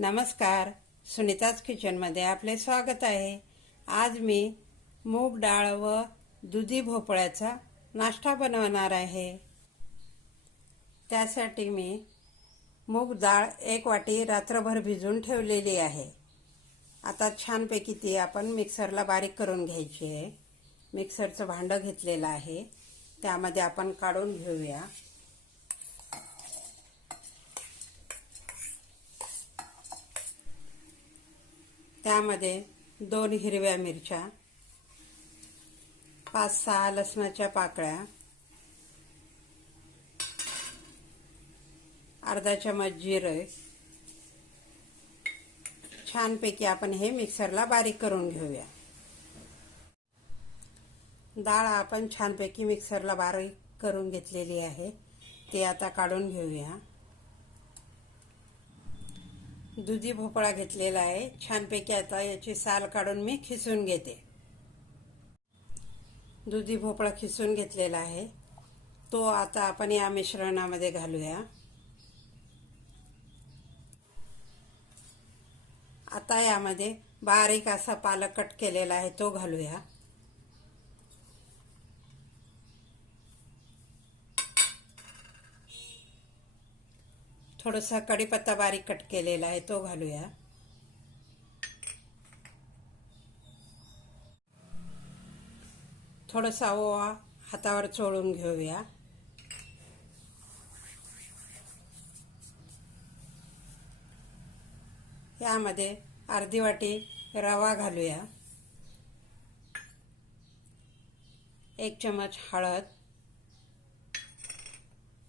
नमस्कार, सुनीताज किचनमध्ये आपले स्वागत आहे। आज मी मूग डाळ व दुधी भोपळ्याचा नाश्ता बनवणार आहे। त्यासाठी मी मूग डाळ 1 वाटी रात्रभर भिजवून ठेवलेली आहे। आता छानपैकी ती आपण मिक्सरला बारीक करून घ्यायची आहे। मिक्सरचं भांडं घेतलेलं आहे, त्यामध्ये आपण काढून घेऊया। त्यामध्ये 2 हिरव्या मिरच्या, 5-6 लसणाच्या पाकळ्या, अर्धा चमच जिरे, छानपैकी आपण हे मिक्सरला बारीक करून घेऊया। डाळ आपण छानपैकी मिक्सरला बारीक करून घेतलेली आहे, ते आता काढून घेऊया। दुधी भोपळा घेतलेला आहे, छानपैकी आता याची साल काढून मी खिसून घेते। दुधी भोपळा खिसून घेतलेला आहे, तो आता आपण या मिश्रणामध्ये घालूया। आता यामध्ये बारीक असा पालक कट केलेला आहे, तो घालूया। थोडासा कढीपत्ता बारीक कट केलेला आहे, तो घालूया। थोडासा ओवा हातावर चोळून घेऊया। यामध्ये अर्धी वाटी रवा घालूया, 1 चमच हळद,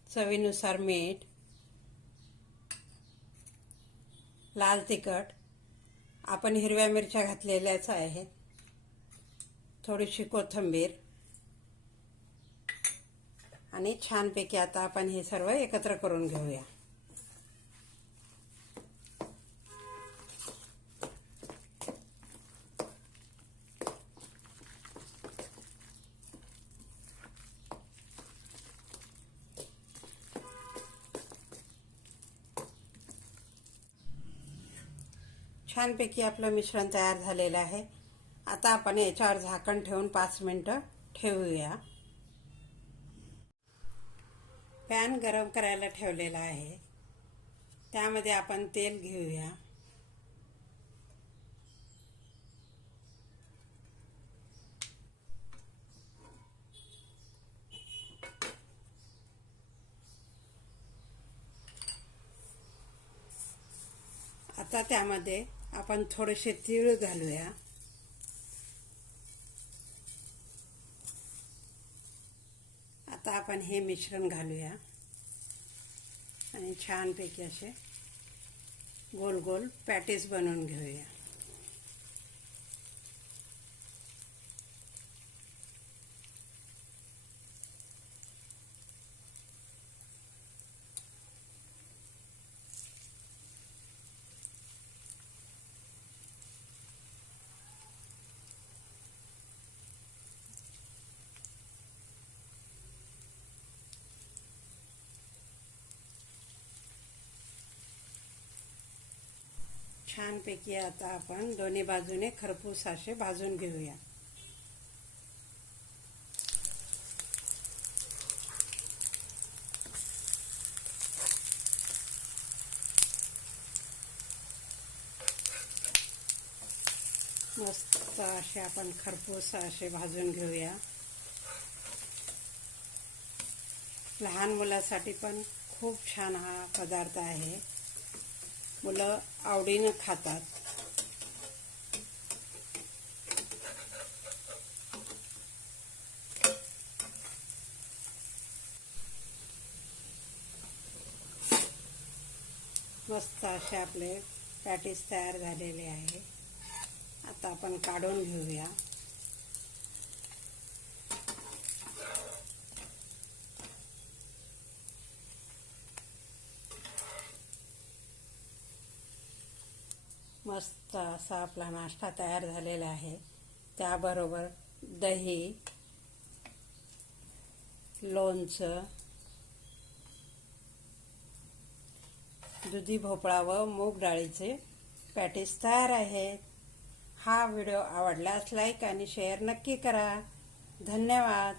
चवीनुसार मीठ, लाल तिखट, आपण हिरव्या मिरच्या घातलेल्याच आहेत, थोडीशी कोथिंबीर आणि छानपैकी आता आपण हे सर्व एकत्र करून घेऊया। छानपैकी आपलं मिश्रण तयार झालेलं आहे। आता आपण याच्यावर झाकण ठेवून 5 मिनिटं ठेवूया। पॅन गरम करायला ठेवलेला आहे, त्यामध्ये आपण तेल घेऊया। आता त्यामध्ये आपण थोडेसे तीळ घालूया। आता आपण हे मिश्रण घालूया आणि छानपैकी असे गोल गोल पॅटीस बनवून घेऊया। छानपैकी आता आपण दोन्ही बाजूने खरपूस असे भाजून घेऊया। मस्त असे आपण खरपूस असे भाजून घेऊया। लहान मुलासाठी पण खूप छान हा पदार्थ आहे, मुलं आवडीने खातात। मस्त असे आपले पॅटीस तयार झालेले आहे। आता आपण काढून घेऊया। मस्त असा आपला नाश्ता तयार झालेला आहे। त्याबरोबर दही, लोणचं, दुधी भोपळा व मूग डाळीचे पॅटीस तयार आहेत. हा व्हिडिओ आवडल्यास लाईक आणि शेअर नक्की करा. धन्यवाद.